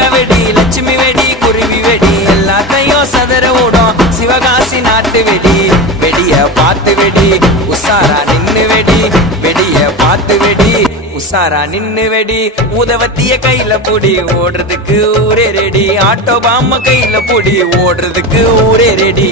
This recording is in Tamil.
தங்க வெடி லட்சுமி வெடி குருவி வெடி எல்லாத்தையும் சதற ஓடும் சிவகாசி நாட்டு வெடி வெடிய பார்த்து வெடி உசாரா நின்னு வெடி வெடிய பார்த்து வெடி உசாரா நின்னு வெடி உதவத்திய கையில புடி ஓடுறதுக்கு ஊரே ரெடி ஆட்டோ பாம்ம கையில புடி ஓடுறதுக்கு ஊரே ரெடி